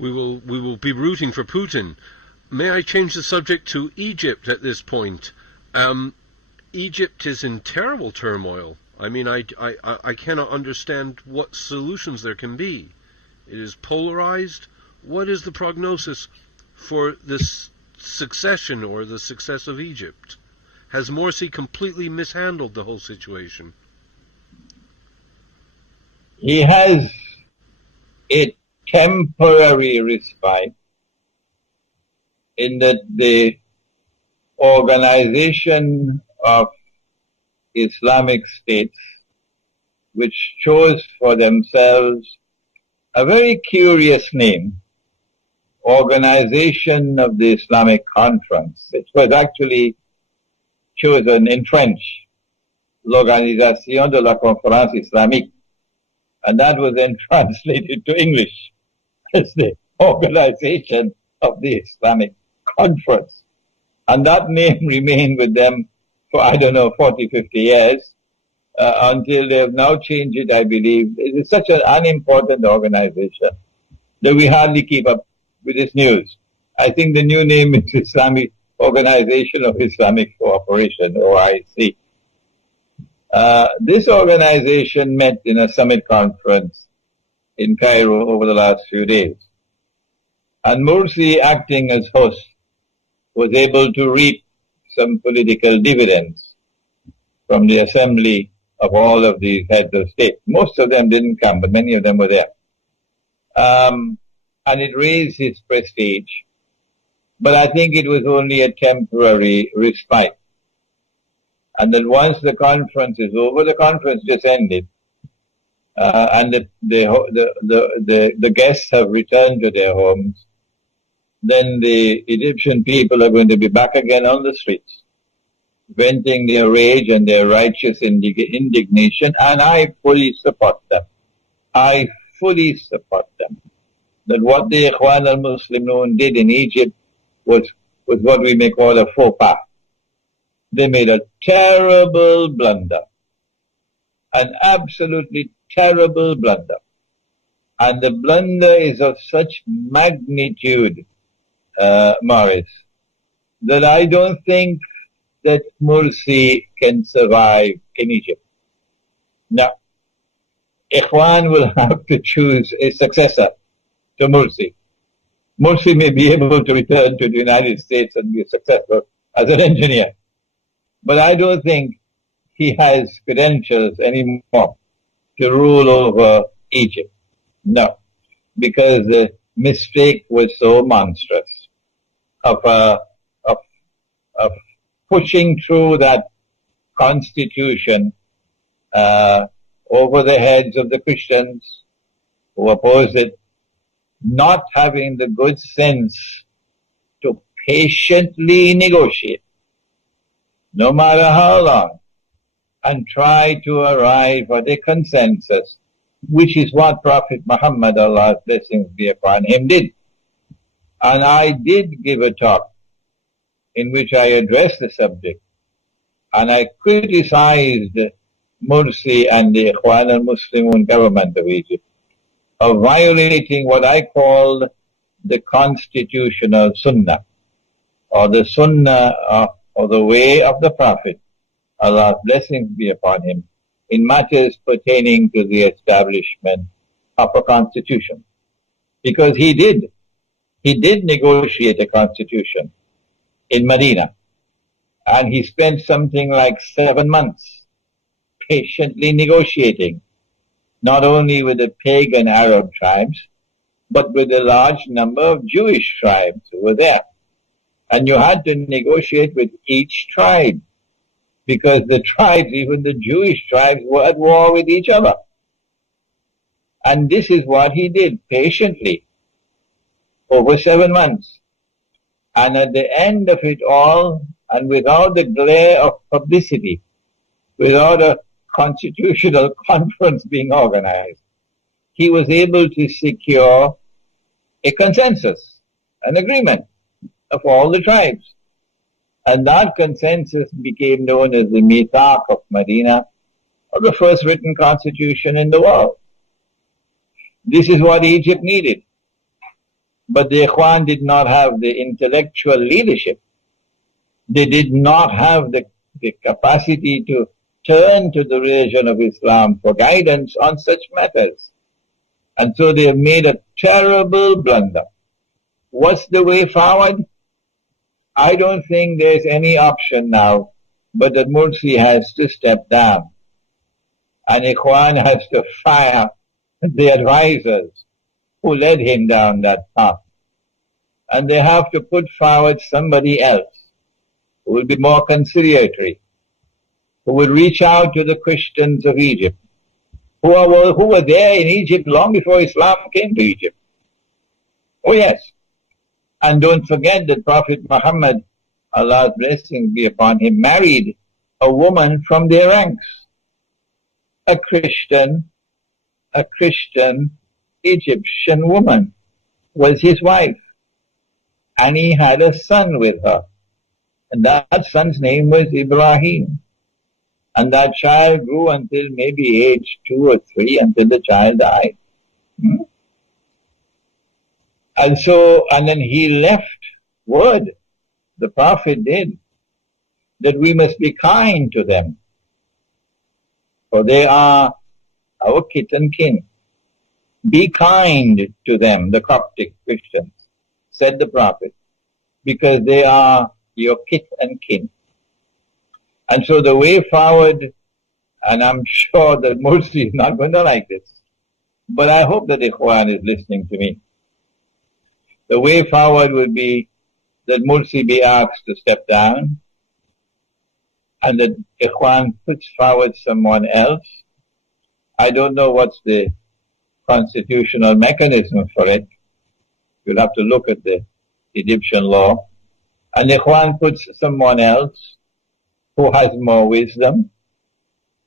we will be rooting for Putin. May I change the subject to Egypt at this point? Egypt is in terrible turmoil. I mean, I cannot understand what solutions there can be. It is polarized. What is the prognosis for this succession or the success of Egypt? Has Morsi completely mishandled the whole situation? He has a temporary respite in that the organization of Islamic states, which chose for themselves a very curious name, Organization of the Islamic Conference. It was actually chosen in French, l'Organisation de la Conférence Islamique, and that was then translated to English as the Organization of the Islamic Conference. And that name remained with them for, 40, 50 years, until they have now changed it, I believe. It is such an unimportant organization that we hardly keep up with this news. I think the new name is Islamic Organization of Islamic Cooperation, OIC. This organization met in a summit conference in Cairo over the last few days. And Morsi, acting as host, was able to reap some political dividends from the assembly of all of these heads of state. Most of them didn't come, but many of them were there. And it raised his prestige. But I think it was only a temporary respite. And then once the conference is over, the conference just ended, and the guests have returned to their homes, then the Egyptian people are going to be back again on the streets, venting their rage and their righteous indignation, and I fully support them. I fully support them. That what the Ikhwan al-Muslimun did in Egypt was what we may call a faux pas. They made a terrible blunder, an absolutely terrible blunder. And the blunder is of such magnitude, Morris, that I don't think that Morsi can survive in Egypt. Now, Ikhwan will have to choose a successor to Morsi. Morsi may be able to return to the United States and be successful as an engineer. But I don't think he has credentials anymore to rule over Egypt. No, because the mistake was so monstrous of pushing through that constitution over the heads of the Christians who opposed it, not having the good sense to patiently negotiate, no matter how long, and try to arrive at a consensus, which is what Prophet Muhammad, Allah's blessings be upon him, did. And I did give a talk in which I addressed the subject, and I criticized Morsi and the Ikhwan al-Muslimun government of Egypt of violating what I called the constitutional sunnah, or the sunnah or the way of the Prophet, Allah's blessings be upon him, in matters pertaining to the establishment of a constitution. Because he did negotiate a constitution in Medina, and he spent something like 7 months patiently negotiating, not only with the pagan Arab tribes, but with a large number of Jewish tribes who were there. And you had to negotiate with each tribe, because the tribes, even the Jewish tribes, were at war with each other. And this is what he did patiently over 7 months. And at the end of it all, and without the glare of publicity, without a constitutional conference being organized, he was able to secure a consensus, an agreement of all the tribes. And that consensus became known as the Mithaq of Medina, or the first written constitution in the world. This is what Egypt needed. But the Ikhwan did not have the intellectual leadership. They did not have the capacity to turn to the religion of Islam for guidance on such matters. And so they have made a terrible blunder. What's the way forward? I don't think there's any option now, but that Mursi has to step down. And Ikhwan has to fire the advisors who led him down that path. And they have to put forward somebody else who will be more conciliatory, who will reach out to the Christians of Egypt, who were there in Egypt long before Islam came to Egypt. Oh yes. And don't forget that Prophet Muhammad, Allah's blessings be upon him, married a woman from their ranks. A Christian Egyptian woman was his wife. And he had a son with her. And that son's name was Ibrahim. And that child grew until maybe age 2 or 3, until the child died. And then he left word, the Prophet did, that we must be kind to them. For they are our kith and kin. Be kind to them, the Coptic Christians, said the Prophet, because they are your kith and kin. And so the way forward, and I'm sure that Mursi is not going to like this, but I hope that Ikhwan is listening to me. The way forward would be that Mursi be asked to step down, and that Ikhwan puts forward someone else. I don't know what's the constitutional mechanism for it. You'll have to look at the Egyptian law. And Ikhwan puts someone else who has more wisdom,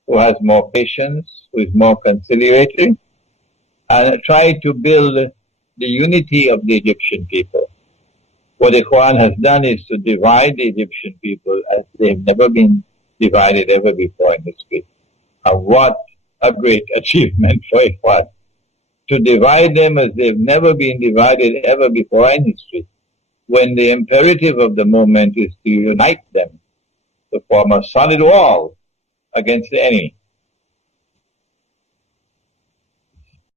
who has more patience, who is more conciliatory, and try to build the unity of the Egyptian people. What Ikhwan has done is to divide the Egyptian people as they've never been divided ever before in history. And what a great achievement for Ikhwan, to divide them as they've never been divided ever before in history, when the imperative of the moment is to unite them, to form a solid wall against the enemy.